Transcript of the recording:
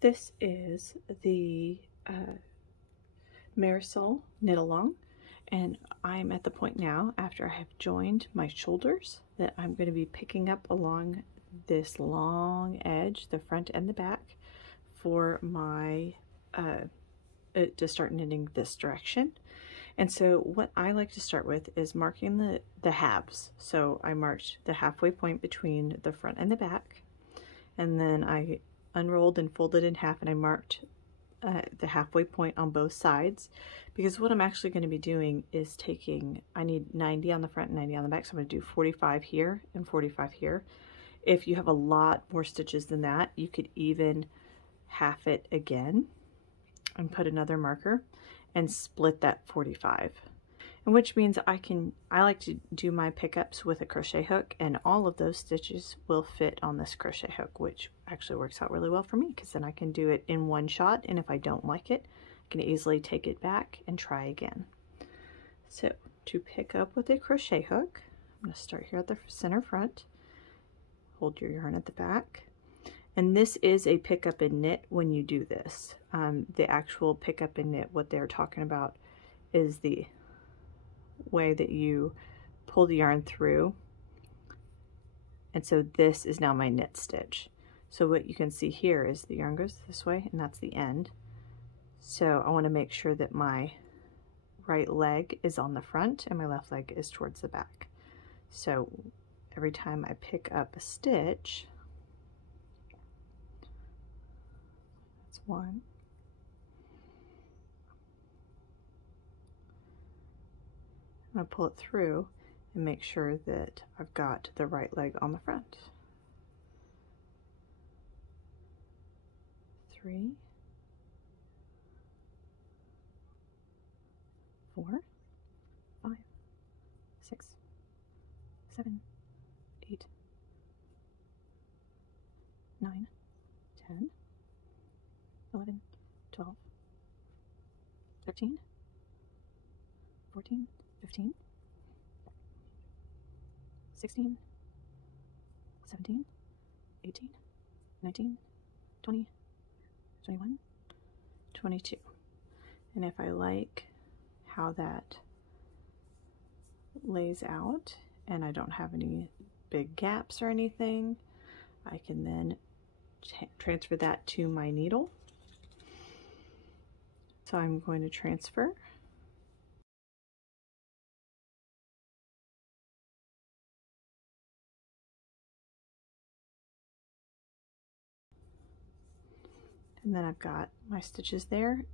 This is the Marisol knit along, and I'm at the point now after I have joined my shoulders that I'm going to be picking up along this long edge, the front and the back, for my to start knitting this direction. And so what I like to start with is marking the halves. So I marked the halfway point between the front and the back, and then I unrolled and folded in half, and I marked the halfway point on both sides, because what I'm actually going to be doing is taking, I need 90 on the front and 90 on the back, so I'm going to do 45 here and 45 here. If you have a lot more stitches than that, you could even half it again and put another marker and split that 45. And which means I like to do my pickups with a crochet hook, and all of those stitches will fit on this crochet hook, which actually works out really well for me, because then I can do it in one shot, and if I don't like it, I can easily take it back and try again. So to pick up with a crochet hook, I'm going to start here at the center front, hold your yarn at the back, and this is a pick up and knit when you do this. The actual pick up and knit, what they're talking about is the way that you pull the yarn through, and so this is now my knit stitch. So what you can see here is the yarn goes this way, and that's the end. So I want to make sure that my right leg is on the front and my left leg is towards the back. So every time I pick up a stitch, that's one, I'm going to pull it through and make sure that I've got the right leg on the front. 3, 4, 5, 6, 7, 8, 9, 10, 11, 12, 13, 14, 15, 16, 17, 18, 19, 20, 21, 22. And if I like how that lays out and I don't have any big gaps or anything, I can then transfer that to my needle. So I'm going to transfer. And then I've got my stitches there.